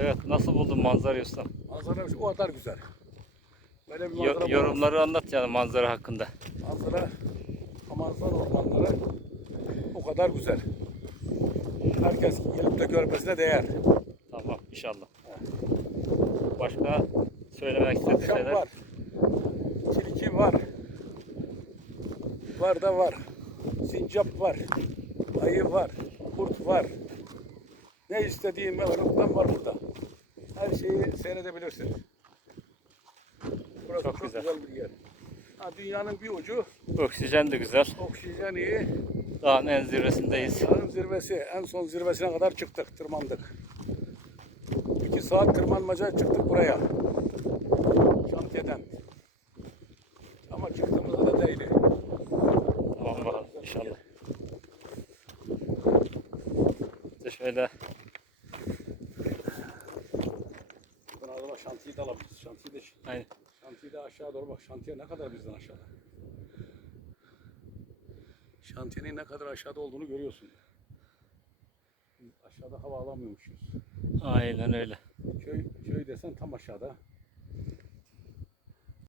Evet nasıl buldun manzarayı ustam? Manzara o kadar güzel. Böyle bir Yo- manzara yorumları anlat yani manzara hakkında. Manzara, Amanzar ormanları o kadar güzel. Herkes gelip de görmesine değer. Tamam inşallah. Başka söylemek istediğin Akşam şeyler? var. Tilki var. Var da var. Sincap var. Ayı var. Kurt var. Ne istediğin ırmaktan var burada. Her şeyi seyredebilirsin. Burası Çok çok, güzel. güzel. bir yer. Ha, dünyanın bir ucu Oksijen de güzel. oksijen iyi. Dağın en zirvesindeyiz. Dağın zirvesi, en son zirvesine kadar çıktık, tırmandık. İki saat tırmanmaca çıktık buraya. Şantiyeden. Ama çıktığımızda da değildi. Tamam bakalım inşallah. İşte şöyle şantiyi de alabiliriz. Şantiyi de, aynen. şantiyi de aşağı doğru bak. Şantiye ne kadar bizden aşağıda. Şantiyenin ne kadar aşağıda olduğunu görüyorsun. Biz aşağıda hava alamıyormuşuz. Aynen öyle. Köy, köy desen tam aşağıda.